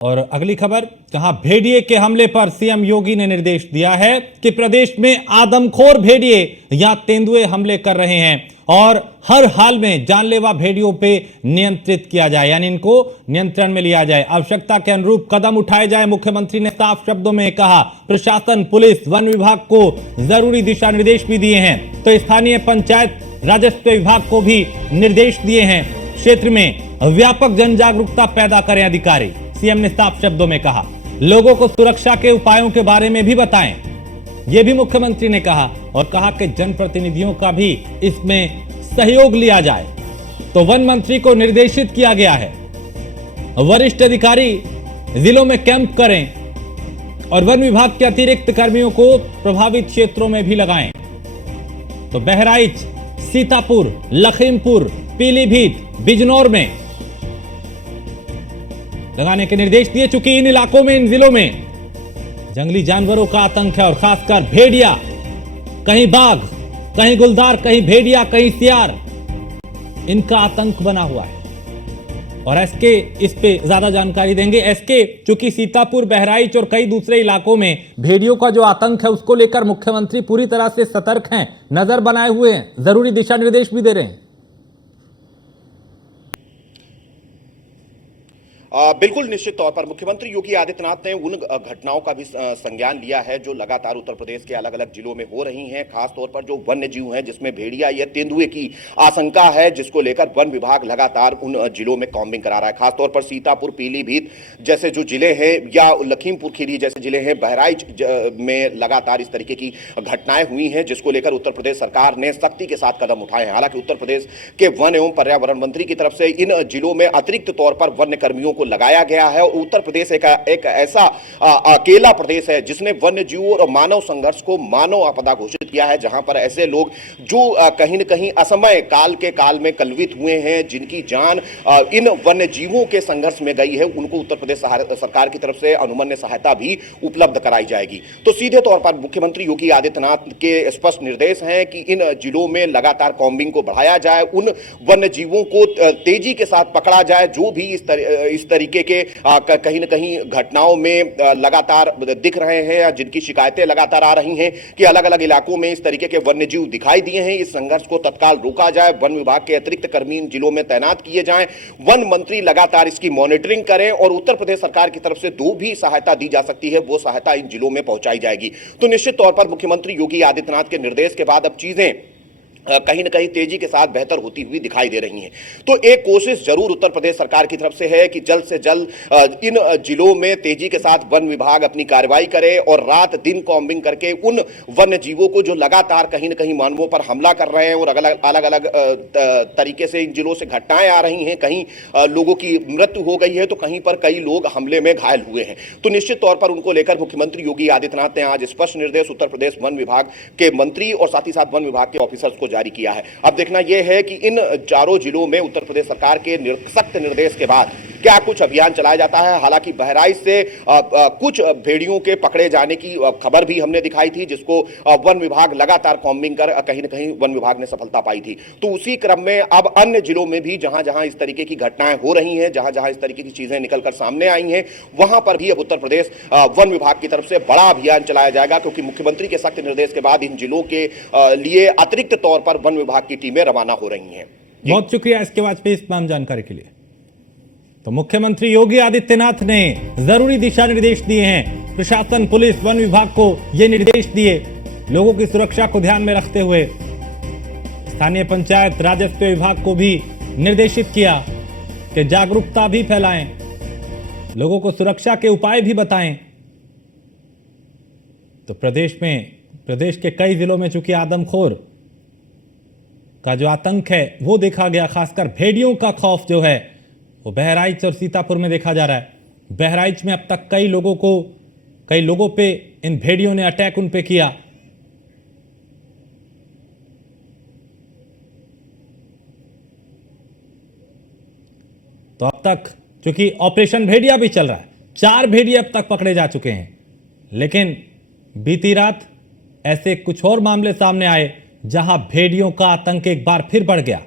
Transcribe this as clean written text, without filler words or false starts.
और अगली खबर, कहां भेड़िए के हमले पर सीएम योगी ने निर्देश दिया है कि प्रदेश में आदमखोर भेड़िए या तेंदुए हमले कर रहे हैं और हर हाल में जानलेवा भेड़ियों पे नियंत्रित किया जाए, यानी इनको नियंत्रण में लिया जाए। आवश्यकता के अनुरूप कदम उठाए जाए। मुख्यमंत्री ने साफ शब्दों में कहा। प्रशासन, पुलिस, वन विभाग को जरूरी दिशा निर्देश भी दिए हैं, तो स्थानीय पंचायत राजस्व विभाग को भी निर्देश दिए हैं। क्षेत्र में व्यापक जन जागरूकता पैदा करें अधिकारी। सीएम ने साफ शब्दों में कहा। लोगों को सुरक्षा के उपायों के बारे में भी बताएं, यह भी मुख्यमंत्री ने कहा और कहा कि जनप्रतिनिधियों का भी इसमें सहयोग लिया जाए। तो वन मंत्री को निर्देशित किया गया है, वरिष्ठ अधिकारी जिलों में कैंप करें और वन विभाग के अतिरिक्त कर्मियों को प्रभावित क्षेत्रों में भी लगाएं। तो बहराइच, सीतापुर, लखीमपुर, पीलीभीत, बिजनौर में लगाने के निर्देश दिए, चूंकि इन इलाकों में, इन जिलों में जंगली जानवरों का आतंक है और खासकर भेड़िया, कहीं बाघ, कहीं गुलदार, कहीं भेड़िया, कहीं सियार, इनका आतंक बना हुआ है। और एसके इस पे ज्यादा जानकारी देंगे। एसके, चूंकि सीतापुर, बहराइच और कई दूसरे इलाकों में भेड़ियों का जो आतंक है उसको लेकर मुख्यमंत्री पूरी तरह से सतर्क हैं, नजर बनाए हुए हैं, जरूरी दिशा निर्देश भी दे रहे हैं। बिल्कुल निश्चित तौर पर मुख्यमंत्री योगी आदित्यनाथ ने उन घटनाओं का भी संज्ञान लिया है जो लगातार उत्तर प्रदेश के अलग अलग जिलों में हो रही हैं। खास तौर पर जो वन्य जीव हैं जिसमें भेड़िया या तेंदुए की आशंका है, जिसको लेकर वन विभाग लगातार उन जिलों में कॉम्बिंग करा रहा है। खासतौर पर सीतापुर, पीलीभीत जैसे जो जिले हैं या लखीमपुर खीरी जैसे जिले हैं, बहराइच में लगातार इस तरीके की घटनाएं हुई हैं, जिसको लेकर उत्तर प्रदेश सरकार ने सख्ती के साथ कदम उठाए हैं। हालांकि उत्तर प्रदेश के वन एवं पर्यावरण मंत्री की तरफ से इन जिलों में अतिरिक्त तौर पर वन्य कर्मियों को लगाया गया है और उत्तर प्रदेश एक ऐसा अकेला प्रदेश है जिसने वन्य जीवों और मानव संघर्ष को मानव आपदा घोषित किया है, जहां पर ऐसे लोग जो कहीं न कहीं असमय काल में कलवित हुए हैं, जिनकी जान इन वन्य जीवों के संघर्ष में गई है, उनको उत्तर प्रदेश सरकार की तरफ से अनुमन्य सहायता भी उपलब्ध कराई जाएगी। तो सीधे तौर पर मुख्यमंत्री योगी आदित्यनाथ के स्पष्ट निर्देश हैं कि इन जिलों में लगातार कॉम्बिंग को बढ़ाया जाए, उन वन्य जीवों को तेजी के साथ पकड़ा जाए जो भी इस तरीके के कहीं न कहीं घटनाओं में लगातार दिख रहे हैं या जिनकी शिकायतें लगातार आ रही हैं कि अलग अलग इलाकों में इस तरीके के वन्य जीव दिखाई दिए हैं। इस संघर्ष को तत्काल रोका जाए, वन विभाग के अतिरिक्त कर्मी इन जिलों में तैनात किए जाएं, वन मंत्री लगातार इसकी मॉनिटरिंग करें और उत्तर प्रदेश सरकार की तरफ से जो भी सहायता दी जा सकती है वो सहायता इन जिलों में पहुंचाई जाएगी। तो निश्चित तौर पर मुख्यमंत्री योगी आदित्यनाथ के निर्देश के बाद अब चीजें कहीं न कहीं तेजी के साथ बेहतर होती हुई दिखाई दे रही हैं। तो एक कोशिश जरूर उत्तर प्रदेश सरकार की तरफ से है कि जल्द से जल्द इन जिलों में तेजी के साथ वन विभाग अपनी कार्रवाई करे और रात दिन कॉम्बिंग करके उन वन्य जीवों को जो लगातार कहीं न कहीं मानवों पर हमला कर रहे हैं और अलग अलग तरीके से इन जिलों से घटनाएं आ रही हैं, कहीं लोगों की मृत्यु हो गई है तो कहीं पर कई लोग हमले में घायल हुए हैं। तो निश्चित तौर पर उनको लेकर मुख्यमंत्री योगी आदित्यनाथ ने आज स्पष्ट निर्देश उत्तर प्रदेश वन विभाग के मंत्री और साथ ही साथ वन विभाग के ऑफिसर्स को जारी किया है। अब देखना यह है कि इन चारों जिलों में उत्तर प्रदेश सरकार के सख्त निर्देश के बाद क्या कुछ अभियान चलाया जाता है। हालांकि बहराइच से कुछ भेड़ियों के पकड़े जाने की खबर भी हमने दिखाई थी, जिसको वन विभाग लगातार कॉम्बिंग कर कहीं न कहीं वन विभाग ने सफलता पाई थी। तो उसी क्रम में अब अन्य जिलों में भी जहां जहां इस तरीके की घटनाएं हो रही हैं, जहां जहां इस तरीके की चीजें निकलकर सामने आई हैं, वहां पर भी अब उत्तर प्रदेश वन विभाग की तरफ से बड़ा अभियान चलाया जाएगा, क्योंकि मुख्यमंत्री के सख्त निर्देश के बाद इन जिलों के लिए अतिरिक्त तौर पर वन विभाग की टीमें रवाना हो रही हैं। बहुत शुक्रिया एसके वाजपेयी इस तमाम जानकारी के लिए। तो मुख्यमंत्री योगी आदित्यनाथ ने जरूरी दिशा निर्देश दिए हैं। प्रशासन, पुलिस, वन विभाग को यह निर्देश दिए, लोगों की सुरक्षा को ध्यान में रखते हुए स्थानीय पंचायत राजस्व विभाग को भी निर्देशित किया कि जागरूकता भी फैलाएं, लोगों को सुरक्षा के उपाय भी बताएं। तो प्रदेश के कई जिलों में चूंकि आदमखोर का जो आतंक है वो देखा गया, खासकर भेड़ियों का खौफ जो है वो बहराइच और सीतापुर में देखा जा रहा है। बहराइच में अब तक कई लोगों पे इन भेड़ियों ने अटैक उन पे किया। तो अब तक चूंकि ऑपरेशन भेड़िया भी चल रहा है, 4 भेड़िए अब तक पकड़े जा चुके हैं, लेकिन बीती रात ऐसे कुछ और मामले सामने आए जहां भेड़ियों का आतंक एक बार फिर बढ़ गया।